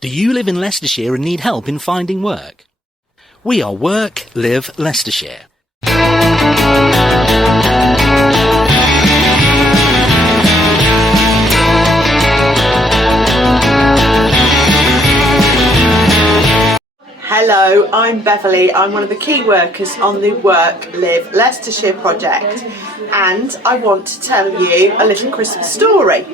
Do you live in Leicestershire and need help in finding work? We are Work Live Leicestershire. Hello, I'm Beverly. I'm one of the key workers on the Work Live Leicestershire project, and I want to tell you a little Christmas story.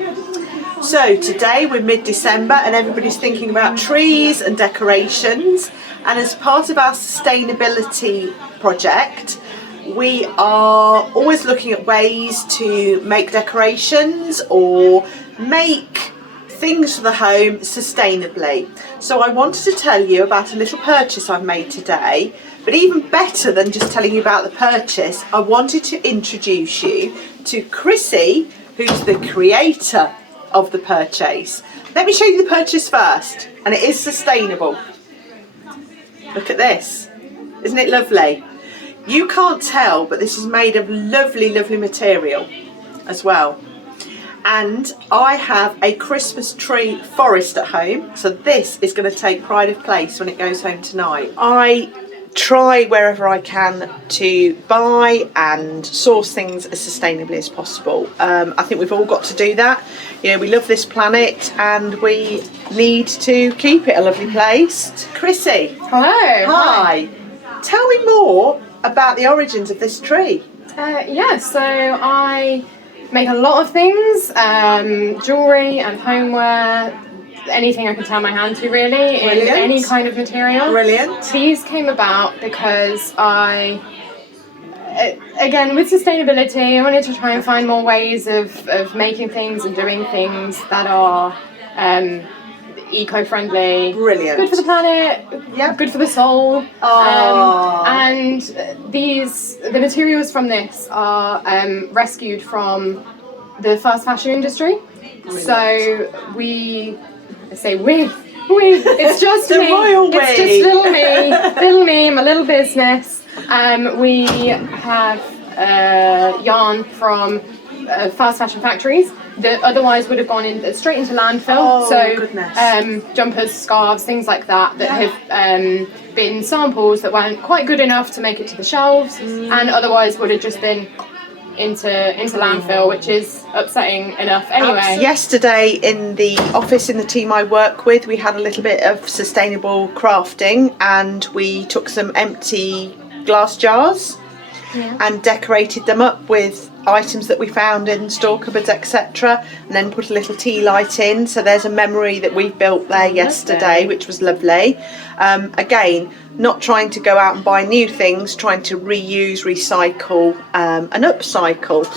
So today we're mid-December and everybody's thinking about trees and decorations, and as part of our sustainability project we are always looking at ways to make decorations or make things for the home sustainably. So I wanted to tell you about a little purchase I've made today, but even better than just telling you about the purchase, I wanted to introduce you to Krissy, who's the creator of the purchase. Let me show you the purchase first, and it is sustainable. Look at this, isn't it lovely? You can't tell, but this is made of lovely material as well. And I have a Christmas tree forest at home, so this is going to take pride of place when it goes home tonight. I try wherever I can to buy and source things as sustainably as possible. I think we've all got to do that. You know, we love this planet and we need to keep it a lovely place. Krissy. Hello. Hi. Tell me more about the origins of this tree. Yeah, so I make a lot of things, jewellery and homeware, anything I can turn my hand to really, in any kind of material. Brilliant. These came about because I, again with sustainability, I wanted to try and find more ways of making things and doing things that are eco-friendly, brilliant, good for the planet, good for the soul. And the materials from this are rescued from the fast fashion industry. Brilliant. So it's just the me. Royal way. It's just little me, my little business. We have yarn from fast fashion factories that otherwise would have gone straight into landfill. Jumpers, scarves, things like that have been samples that weren't quite good enough to make it to the shelves, and otherwise would have just been into landfill, which is upsetting enough anyway. Yesterday in the office in the team I work with, we had a little bit of sustainable crafting, and we took some empty glass jars and decorated them up with items that we found in store cupboards, etc., and then put a little tea light in. So there's a memory that we built there yesterday, which was lovely. Again, not trying to go out and buy new things, trying to reuse, recycle and upcycle.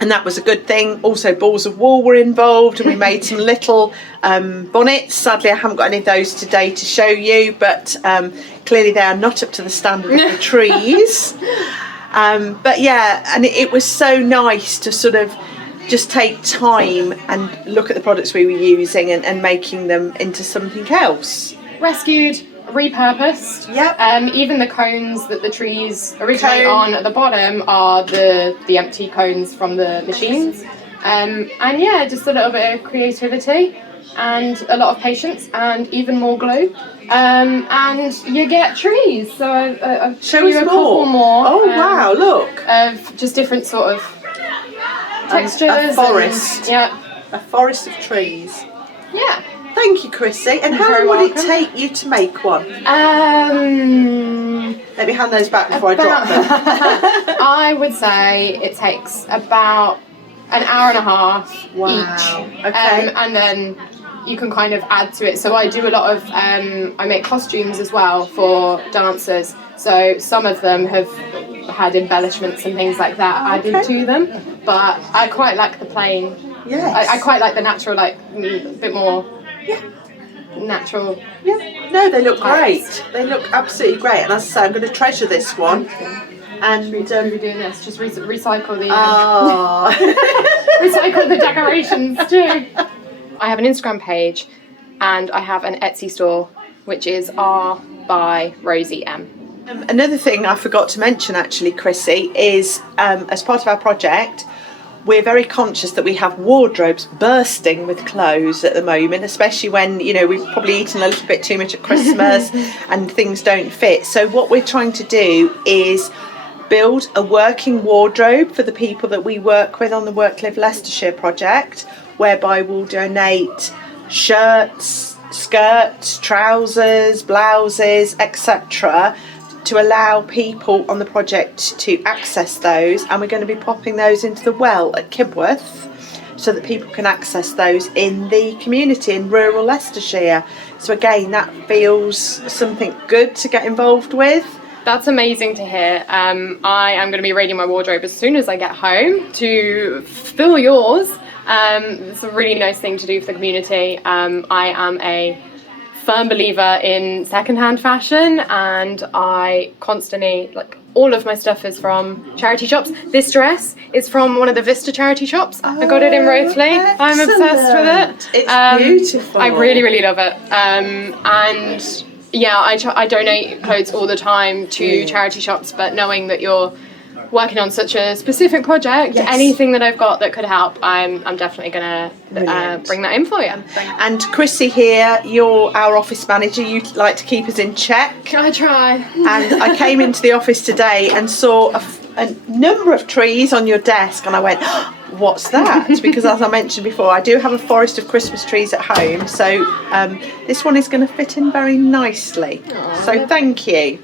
And that was a good thing. Also, balls of wool were involved, and we made some little bonnets. Sadly, I haven't got any of those today to show you, but clearly they are not up to the standard of the trees. But yeah, and it was so nice to sort of just take time and look at the products we were using and making them into something else. Rescued, repurposed. Yep. Even the cones that the trees originate on at the bottom are the empty cones from the machines. And yeah, just a little bit of creativity and a lot of patience and even more glue. And you get trees. So I've shown you a couple more. Oh wow, look. Of just different sort of textures. A forest. A forest of trees. Yeah. Thank you, Krissy. And how long would it take you to make one? Let me hand those back before I drop them. I would say it takes about an hour and a half each. Okay. And then you can kind of add to it. So I do a lot of, I make costumes as well for dancers. So some of them have had embellishments and things like that added to them. But I quite like the plain. Yes. I quite like the natural, like a bit more natural. Yeah. No, they look great. They look absolutely great. And as I say, I'm going to treasure this one. And we're doing this. Just recycle the recycle the decorations too. I have an Instagram page, and I have an Etsy store, which is R by Rosie M. Another thing I forgot to mention actually, Krissy, is as part of our project, we're very conscious that we have wardrobes bursting with clothes at the moment, especially when, you know, we've probably eaten a little bit too much at Christmas and things don't fit. So what we're trying to do is build a working wardrobe for the people that we work with on the Work Live Leicestershire project, whereby we'll donate shirts, skirts, trousers, blouses, etc., to allow people on the project to access those, and we're going to be popping those into the well at Kibworth so that people can access those in the community in rural Leicestershire. So again, that feels something good to get involved with. That's amazing to hear. I am going to be raiding my wardrobe as soon as I get home to fill yours. It's a really nice thing to do for the community. I am a firm believer in secondhand fashion, and I constantly, like, all of my stuff is from charity shops. This dress is from one of the Vista charity shops. I got it in Rothley. I'm obsessed with it. It's beautiful. I really, really love it. And yeah, I donate clothes all the time to charity shops, but knowing that you're working on such a specific project, anything that I've got that could help, I'm definitely going to bring that in for you. And Krissy here, you're our office manager. You like to keep us in check. I try. And I came into the office today and saw a number of trees on your desk, and I went, what's that? Because as I mentioned before, I do have a forest of Christmas trees at home, so this one is going to fit in very nicely. Aww. So thank you.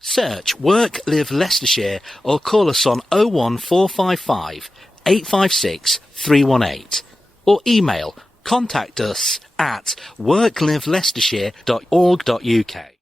Search Work Live Leicestershire or call us on 01455 856 318 or email contact us at workliveleicestershire.org.uk.